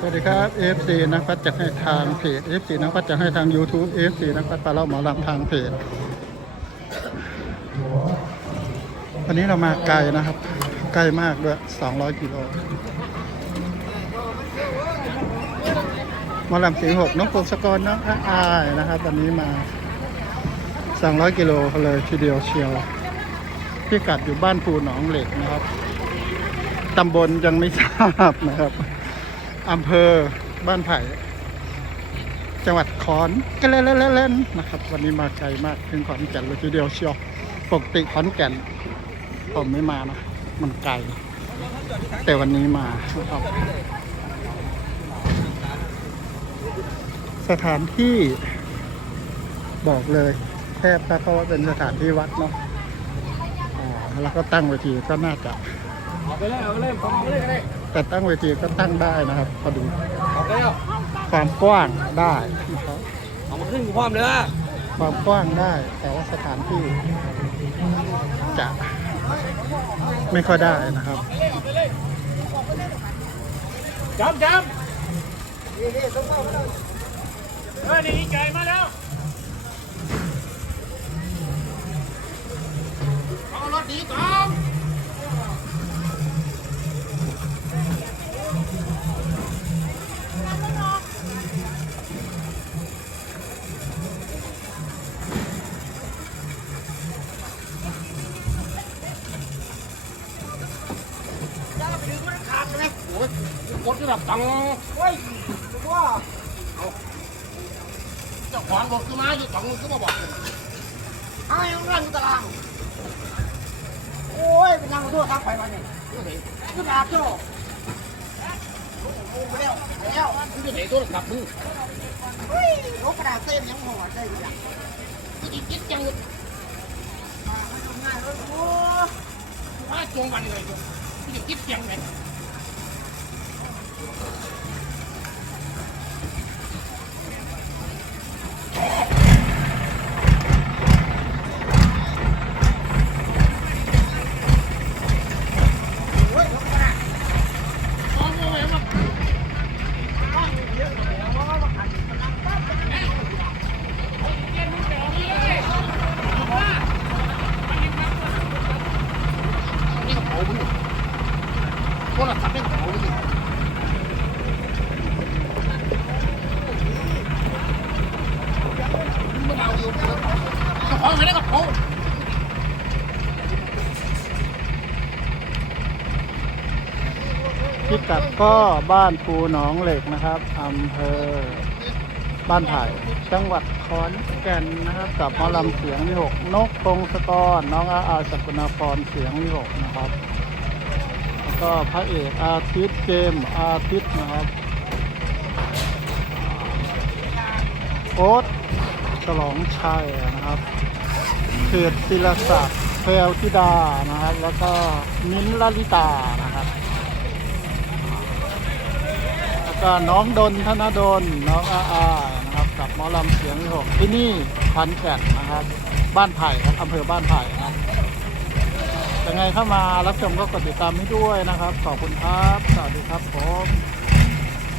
สวัสดีครับ FC นักพัฒจะให้ทางเพจ FC นักพัฒจะให้ทาง YouTube FC นักพัฒปลาเล่าหมอลำทางเพจวันนี้เรามาไกลนะครับ ใกล้มากด้วย 200 กิโลหมอลำสีหกน้องพงศกรน้องอาอายนะครับวันนี้มา 200 กิโลเลยทีเดียวเชียวพิกัดอยู่บ้านภูหนองเหล็กนะครับตำบลยังไม่ทราบนะครับ อำเภอบ้านไผ่ จังหวัดขอนแก่นเล่นๆนะครับ วันนี้มาไกลมากถึงขอนแก่นเลยทีเดียวเชียวปกติขอนแก่นผมไม่มานะมันไกล แต่วันนี้มาครับ สถานที่บอกเลยแทบถ้าเขาว่าเป็นสถานที่วัดเนาะแล้วก็ตั้งเวทีก็น่าจะ เอาไปเลยเอาไปเลยผมเอาไปเลยก็ได้แต่ตั้งเวทีก็ตั้งได้นะครับพอดีเอาไปแล้วความกว้างได้นะครับเอามาขึ้นพร้อมเลยความกว้างได้ แต่ว่าสถานที่จะไม่ค่อยได้นะครับจับจับเออนี่ไก่มาแล้วเอารถดีก่อน กดระดับตังเฮ้ยว่าเอเจ้าของรถขึ้นมาอยู่ตังก็มาบอกไอ้ยังรันตาราง โอ้ยเป็นยังตัวทางไปมาเนี่ยขึ้นอาเจ้าไปแล้วไปแล้วขึ้นจะไหนตัวขับมือเฮ้ยรถกระดาษเส้นยังหัวใจอยู่อย่างที่จิตยังง่ายรถโอ้ว่าจงวันเลยที่จิตยังไงย คนละขับเป็นเป๋ามึงมึงเอาอยู่กระเป๋าไม่ได้กระเป๋าพิกัดก็บ้านภูหนองเหล็กนะครับอำเภอบ้านไผ่จังหวัดขอนแก่นนะครับ กับหมอลำเสียงวิหกนกพงศกรน้องอาอาสกุณาพรเสียงวิหกนะครับ ก็พระเอกอาทิตย์เกมอาทิตย์นะครับโอ๊ตฉลองชัยนะครับเขตศิลศักดิ์แพรวธิดานะครับ แล้วก็มิ้นลลิตานะครับแล้วก็น้องดนธนดลน้องอาอานะครับกับหมอลำเสียงหกที่นี่ขอนแก่นนะครับ บ้านไผ่ครับอำเภอบ้านไผ่ครับ ยังไงเข้ามารับชมก็กดติดตามให้ด้วยนะครับ ขอบคุณครับ สวัสดีครับผม